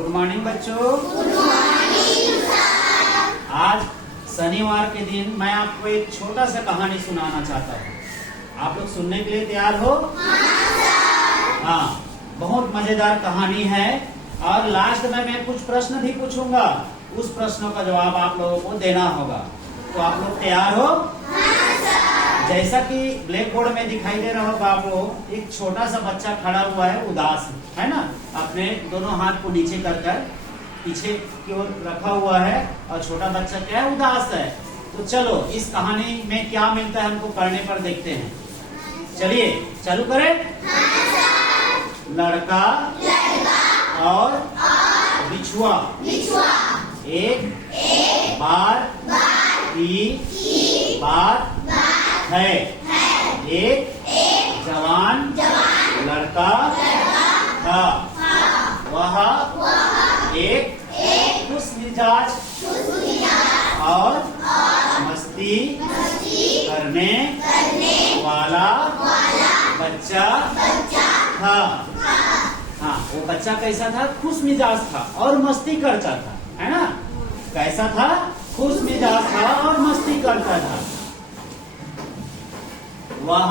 Good morning बच्चों। आज शनिवार के दिन मैं आपको एक छोटा सा कहानी सुनाना चाहता हूँ। आप लोग सुनने के लिए तैयार हो? हाँ, बहुत मजेदार कहानी है और लास्ट में मैं कुछ प्रश्न भी पूछूंगा। उस प्रश्नों का जवाब आप लोगों को देना होगा। तो आप लोग तैयार हो? जैसा कि ब्लैक बोर्ड में दिखाई दे रहा होगा आपको, एक छोटा सा बच्चा खड़ा हुआ है, उदास है ना, अपने दोनों हाथ को नीचे कर पीछे की ओर रखा हुआ है और छोटा बच्चा क्या है, उदास है। तो चलो इस कहानी में क्या मिलता है हमको पढ़ने पर देखते हैं। चलिए चालू करें। लड़का और बिछुआ एक बार की बात है। एक जवान लड़का था। वह एक खुश मिजाज और मस्ती करने वाला बच्चा था। हाँ, वो बच्चा कैसा था? खुश मिजाज था और मस्ती करता था, है ना। कैसा था? खुश मिजाज था और मस्ती करता था। वह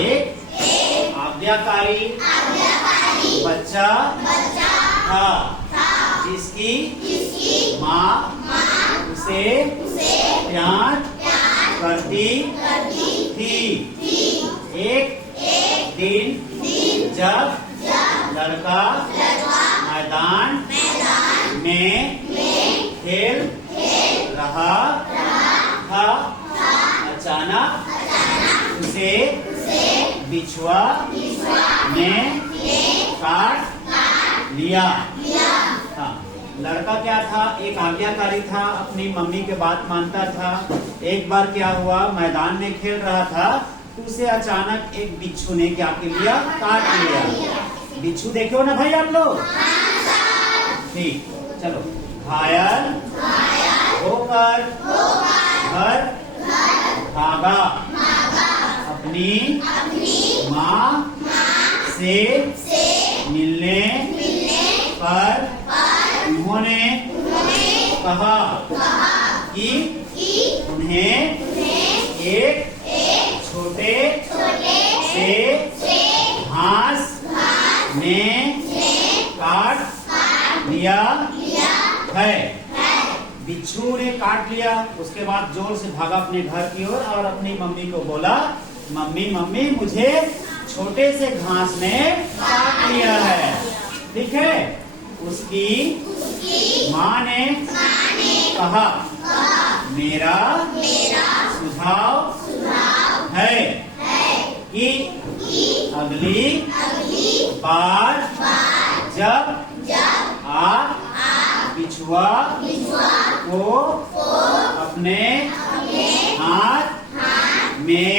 एक आज्ञाकारी बच्चा था जिसकी माँ उसे प्यार करती थी। एक दिन जब लड़का मैदान में खेल रहा था, अचानक उसे बिछुआ ने काट लिया। हाँ, लड़का क्या था? एक आज्ञाकारी था, अपनी मम्मी के बात मानता था। एक बार क्या हुआ, मैदान में खेल रहा था तो उसे अचानक एक बिच्छू ने क्या कर लिया? काट लिया। बिच्छू देखे हो ना भाई आप लोग? ठीक, चलो। घायल होकर घर भागा। अपनी माँ से मिलने पर उन्होंने कहा कि उन्हें एक छोटे से घास ने काट लिया है। बिच्छू ने काट लिया। उसके बाद जोर से भागा अपने घर की ओर और अपनी मम्मी को बोला, मम्मी मुझे छोटे से घास ने काट लिया है। ठीक है। उसकी माँ ने कहा, मेरा सुझाव है कि अगली बार जब आप बिछुआ को अपने हाथ में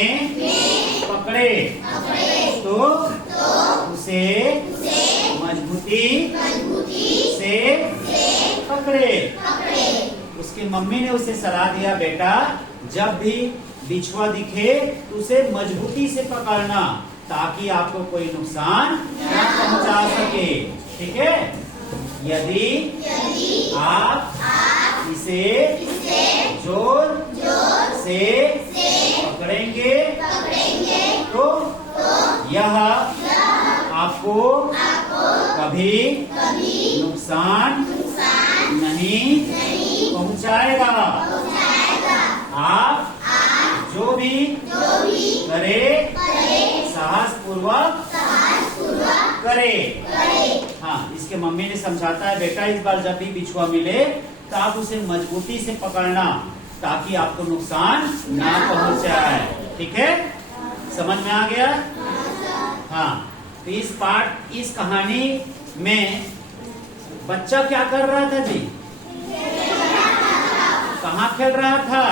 पकड़े तो उसे मजबूती से पकड़े। उसकी मम्मी ने उसे सलाह दिया, बेटा जब भी बिछुआ दिखे तो उसे मजबूती से पकड़ना ताकि आपको कोई नुकसान न पहुंचा सके। ठीक है। यदि आप इसे जोर से पकड़ेंगे तो यह आपको कभी नुकसान नहीं पहुंचाएगा। आप जो भी करे साहस पूर्वक करे। हाँ, इसके मम्मी ने समझाता है, बेटा इस बार जब भी बिछुआ मिले तो आप उसे मजबूती से पकड़ना ताकि आपको नुकसान ना पहुंचाए। ठीक है, समझ में आ गया? हाँ, तो इस कहानी में बच्चा क्या कर रहा था जी? कहाँ खेल रहा था?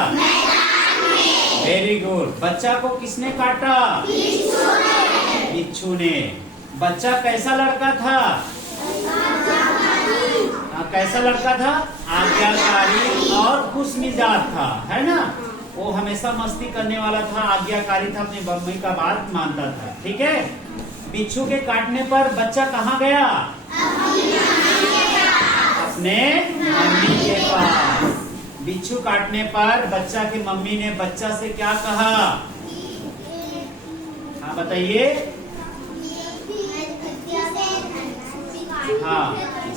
Very good. बच्चा को किसने काटा? बिच्छू ने। बच्चा कैसा लड़का था? कैसा लड़का था? आज्ञाकारी और खुश मिजाज था, है ना। वो हमेशा मस्ती करने वाला था, आज्ञाकारी था, अपनी मम्मी का बात मानता था। ठीक है। बिच्छू के काटने पर बच्चा कहाँ गया? अपने मम्मी के पास। बिच्छू काटने पर बच्चा की मम्मी ने बच्चा से क्या कहा? हाँ बताइए। हाँ,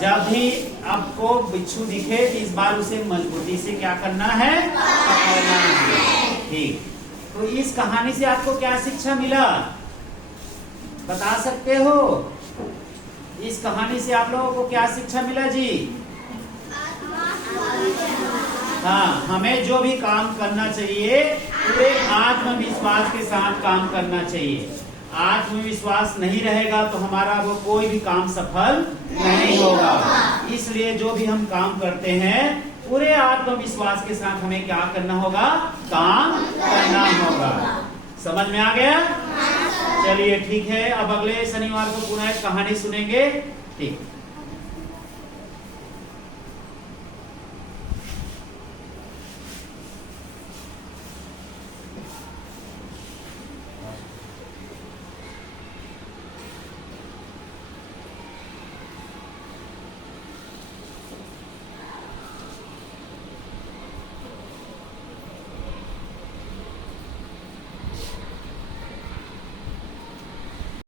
जब भी आपको बिच्छू दिखे तो इस बार उसे मजबूती से क्या करना है? पकड़ना है। ठीक, तो इस कहानी से आपको क्या शिक्षा मिला बता सकते हो? इस कहानी से आप लोगों को क्या शिक्षा मिला जी? हाँ, हमें जो भी काम करना चाहिए पूरे आत्मविश्वास के साथ काम करना चाहिए। आत्मविश्वास नहीं रहेगा तो हमारा वो कोई भी काम सफल नहीं होगा। इसलिए जो भी हम काम करते हैं पूरे आत्मविश्वास के साथ हमें क्या करना होगा? काम करना होगा। समझ में आ गया? चलिए ठीक है, अब अगले शनिवार को पुनः एक कहानी सुनेंगे। ठीक।